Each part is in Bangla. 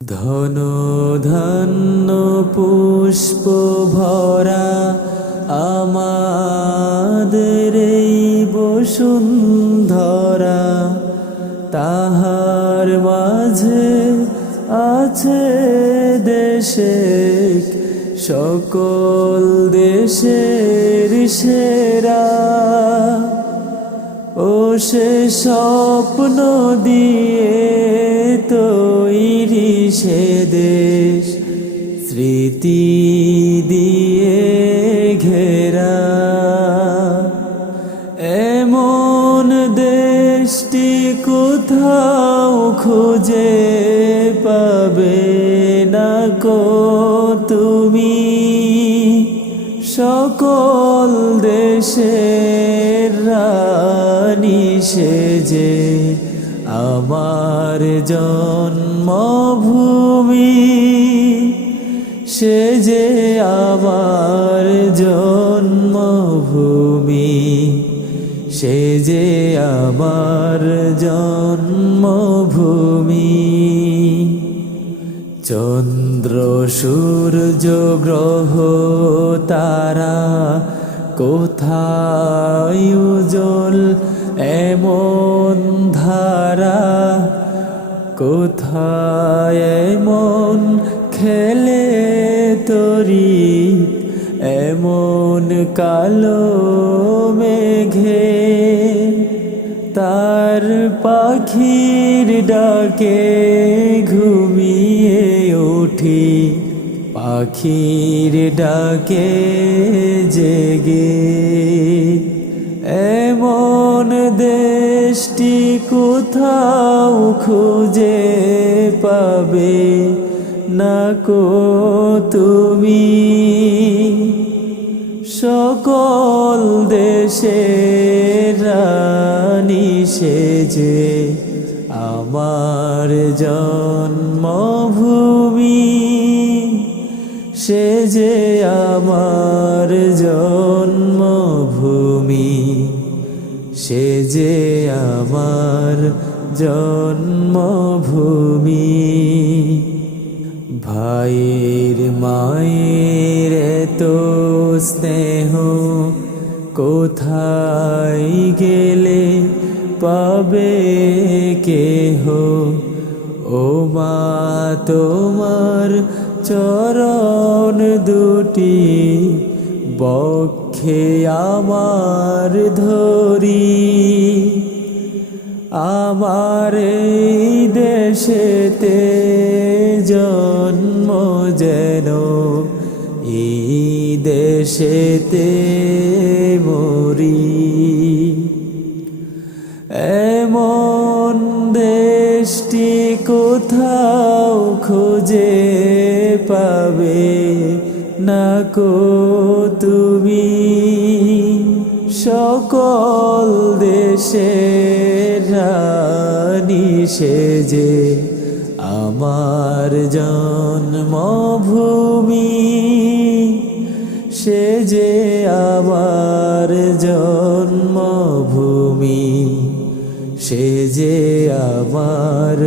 ধন ধান্য পুষ্প ভরা আমাদের এই বসুন্ধরা, তাহার মাঝে আছে দেশে সকল দেশের সেরা। ও সে স্বপ্ন দিয়ে তৈরি সে দেশ, স্মৃতি দিয়ে ঘেরা। এমন দেশটি কোথাও খুঁজে পাবে না কো তুমি। সকল দেশের রানী সেজে আমার জন্মভূমি, সেজে আমার জন্মভূমি, সেজে আমার জন্মভূমি। চন্দ্র সূর্য গ্রহ তারা কোথায় উজ্জ্বল এমন ধারা, কোথায় এমন খেলে তড়িৎ এমন কালো মেঘে। তার পাখির ডাকে ঘুমিয়ে উঠি, পাখির ডাকে জেগে। এমন দেশটি কোথাও খুঁজে পাবে না কো তুমি। সকল দেশের রানী সেজে আমার জন্মভূমি, সেজে আমার জন্মভূমি, সেজে আমার জন্মভূমি। ভাইয়ের মায়ের এত স্নেহ কোথায় গেলে পাবে কেহ। ও মা তোমার চরণ দুটি বক্ষে আমার ধরি। আমার এই দেশেতে জন্ম যেন এই দেশেতে মরি। এমন দেশটি কোথাও খুঁজে পাবে না কো তুমি। সকল দেশের রানী সেজে আমার জন্মভূমি, সেজে আমার জন্মভূমি, সেজে আমার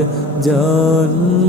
জন্মভূমি।